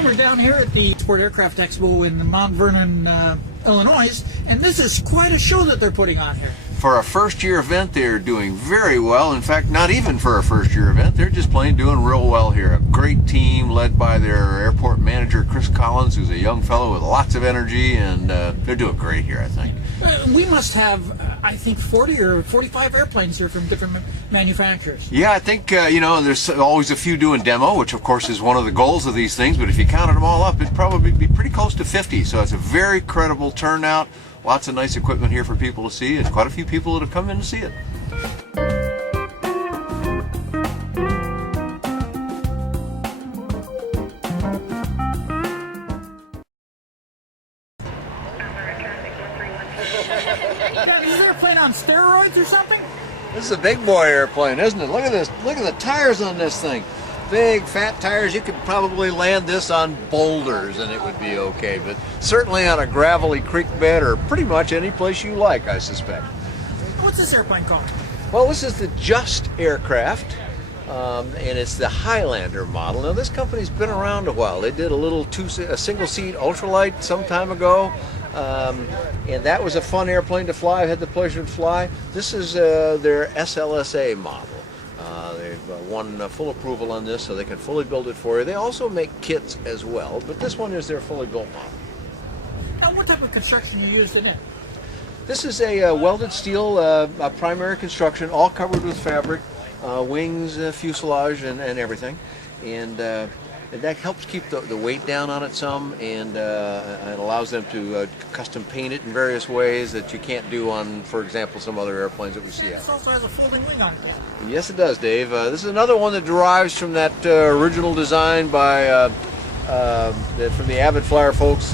Brian, we're down here at the Sport Aircraft Expo in Mount Vernon, Illinois, and this is quite a show that they're putting on here. For a first-year event, they're doing very well. In fact, not even for a first-year event. They're just plain doing real well here. A great team led by their airport manager, Chris Collins, who's a young fellow with lots of energy, and they're doing great here, I think. We must have, I think, 40 or 45 airplanes here from different manufacturers. Yeah, I think, you know, there's always a few doing demo, which of course is one of the goals of these things, but if you counted them all up, it'd probably be pretty close to 50, so it's a very credible turnout. Lots of nice equipment here for people to see, and quite a few people that have come in to see it. Is this airplane on steroids or something? This is a big boy airplane, isn't it? Look at this. Look at the tires on this thing. Big fat tires. You could probably land this on boulders and it would be okay, but certainly on a gravelly creek bed or pretty much any place you like, I suspect. What's this airplane called? Well, this is the Just aircraft, and it's the Highlander model. Now, this company's been around a while. They did a single-seat Ultralight some time ago, and that was a fun airplane to fly. I've had the pleasure to fly. This is their SLSA model. They've won full approval on this, so they can fully build it for you. They also make kits as well, but this one is their fully built model. Now, what type of construction you used in it? This is a welded steel primary construction, all covered with fabric, wings, fuselage, and everything. And that helps keep the weight down on it some, and it allows them to custom paint it in various ways that you can't do on, for example, some other airplanes that we see out. This also has a folding wing on it. Yes, it does, Dave. This is another one that derives from that original design by from the Avid Flyer folks,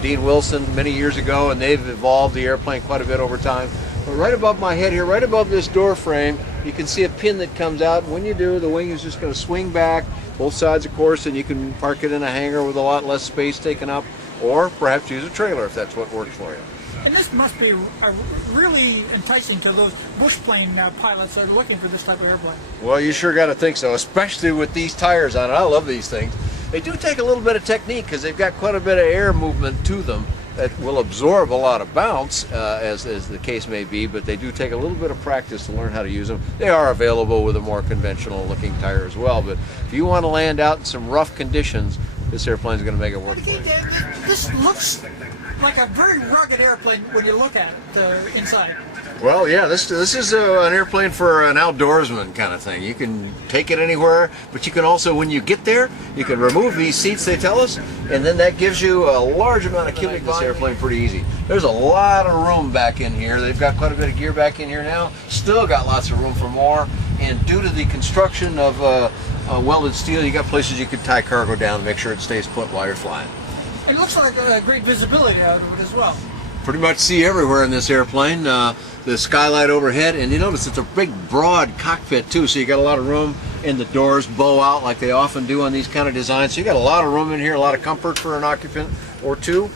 Dean Wilson, many years ago, and they've evolved the airplane quite a bit over time. But right above my head here, right above this door frame, you can see a pin that comes out. When you do, the wing is just going to swing back, both sides, of course, and you can park it in a hangar with a lot less space taken up, or perhaps use a trailer if that's what works for you. And this must be really enticing to those bush plane pilots that are looking for this type of airplane. Well, you sure got to think so, especially with these tires on it. I love these things. They do take a little bit of technique because they've got quite a bit of air movement to them that will absorb a lot of bounce, as the case may be, but they do take a little bit of practice to learn how to use them. They are available with a more conventional looking tire as well, but if you want to land out in some rough conditions, this airplane is going to make it work for you. This looks like a very rugged airplane when you look at it inside. Well, yeah, this is an airplane for an outdoorsman kind of thing. You can take it anywhere, but you can also, when you get there, you can remove these seats, they tell us, and then that gives you a large amount of cubic this airplane pretty easy. There's a lot of room back in here. They've got quite a bit of gear back in here now. Still got lots of room for more, and due to the construction of welded steel, you got places you can tie cargo down and make sure it stays put while you're flying. It looks like a great visibility out of it as well. Pretty much see everywhere in this airplane. The skylight overhead, and you notice it's a big broad cockpit too, so you got a lot of room, and the doors bow out like they often do on these kind of designs, so you got a lot of room in here, a lot of comfort for an occupant or two,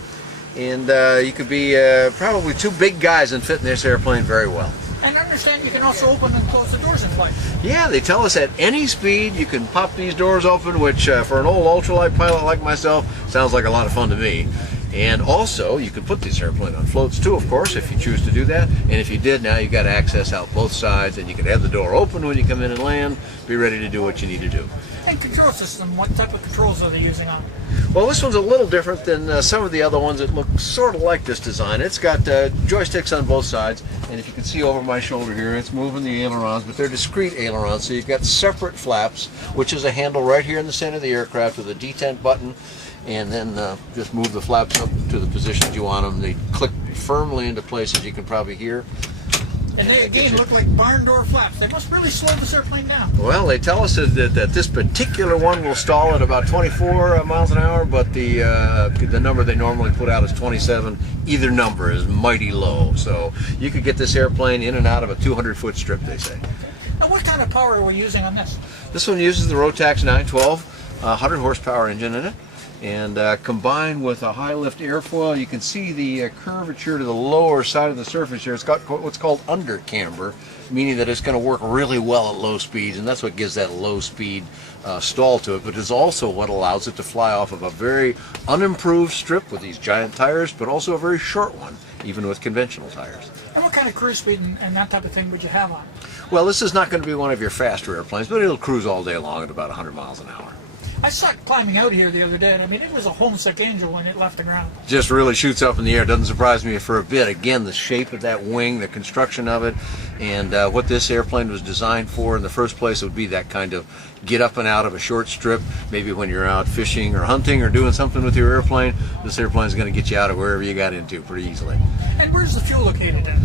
and you could be probably two big guys and fit in this airplane very well. And I understand you can also open and close the doors in flight. Yeah, they tell us at any speed you can pop these doors open, which for an old ultralight pilot like myself sounds like a lot of fun to me. And also, you can put this airplane on floats too, of course, if you choose to do that. And if you did, now you've got access out both sides, and you can have the door open when you come in and land, be ready to do what you need to do. And control system, what type of controls are they using on it? Well, this one's a little different than some of the other ones that look sort of like this design. It's got joysticks on both sides, and if you can see over my shoulder here, it's moving the ailerons, but they're discrete ailerons, so you've got separate flaps, which is a handle right here in the center of the aircraft with a detent button, and then just move the flaps up to the positions you want them. They click firmly into place, as you can probably hear. And they again look like barn door flaps. They must really slow this airplane down. Well, they tell us that this particular one will stall at about 24 miles an hour, but the number they normally put out is 27. Either number is mighty low, so you could get this airplane in and out of a 200-foot strip, they say. Now, what kind of power are we using on this? This one uses the Rotax 912, 100 horsepower engine in it. And combined with a high lift airfoil, you can see the curvature to the lower side of the surface here. It's got what's called under camber, meaning that it's going to work really well at low speeds, and that's what gives that low speed stall to it, but it's also what allows it to fly off of a very unimproved strip with these giant tires, but also a very short one, even with conventional tires. And what kind of cruise speed and that type of thing would you have on? Well, this is not going to be one of your faster airplanes, but it'll cruise all day long at about 100 miles an hour. I saw it climbing out here the other day, and I mean, it was a homesick angel when it left the ground. Just really shoots up in the air. Doesn't surprise me for a bit. Again, the shape of that wing, the construction of it, and what this airplane was designed for in the first place would be that kind of get up and out of a short strip. Maybe when you're out fishing or hunting or doing something with your airplane, this airplane is going to get you out of wherever you got into pretty easily. And where's the fuel located in?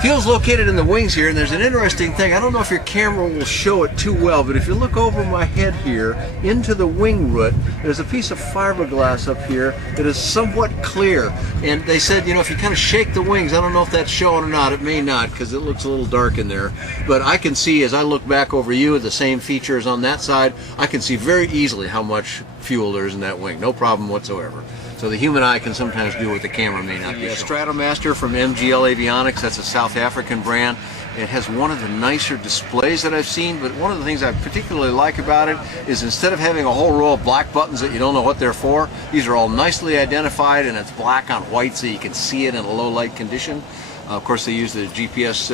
Fuel's located in the wings here, and there's an interesting thing. I don't know if your camera will show it too well, but if you look over my head here into the wing root, there's a piece of fiberglass up here that is somewhat clear. And they said, you know, if you kind of shake the wings, I don't know if that's showing or not. It may not, because it looks a little dark in there. But I can see, as I look back over you, the same features on that side, I can see very easily how much fuel there is in that wing. No problem whatsoever. So the human eye can sometimes do what the camera may not be. Stratomaster from MGL Avionics, that's a South African brand. It has one of the nicer displays that I've seen, but one of the things I particularly like about it is instead of having a whole row of black buttons that you don't know what they're for, these are all nicely identified, and it's black on white so you can see it in a low light condition. Of course, they use the GPS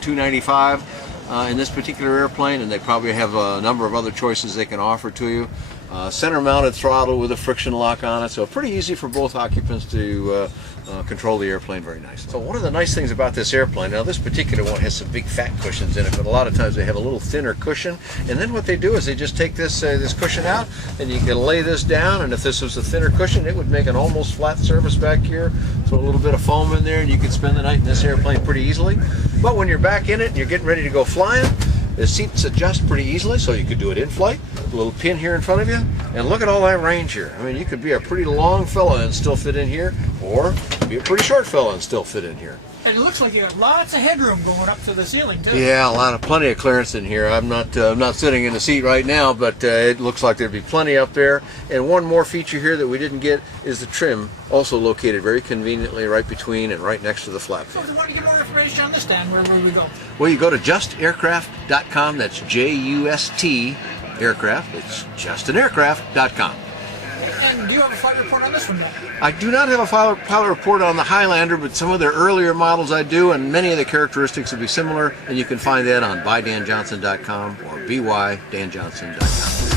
295 in this particular airplane, and they probably have a number of other choices they can offer to you. Center mounted throttle with a friction lock on it, so pretty easy for both occupants to control the airplane very nicely. So one of the nice things about this airplane, now this particular one has some big fat cushions in it, but a lot of times they have a little thinner cushion, and then what they do is they just take this this cushion out, and you can lay this down, and if this was a thinner cushion, it would make an almost flat surface back here, so a little bit of foam in there, and you could spend the night in this airplane pretty easily. But when you're back in it and you're getting ready to go flying, the seats adjust pretty easily, so you could do it in flight. A little pin here in front of you, and look at all that range here. I mean, you could be a pretty long fella and still fit in here, or be a pretty short fella and still fit in here. And it looks like you have lots of headroom going up to the ceiling too. Yeah, plenty of clearance in here. I'm not sitting in the seat right now, but it looks like there'd be plenty up there. And one more feature here that we didn't get is the trim, also located very conveniently right between and right next to the flap fan. So if you want to get more information on this, Dan, where would we go? Well, you go to justaircraft.com. That's J-U-S-T aircraft. It's justanaircraft.com. And do you have a flight report on this one then? I do not have a pilot report on the Highlander, but some of their earlier models I do, and many of the characteristics will be similar, and you can find that on buydanjohnson.com or bydanjohnson.com.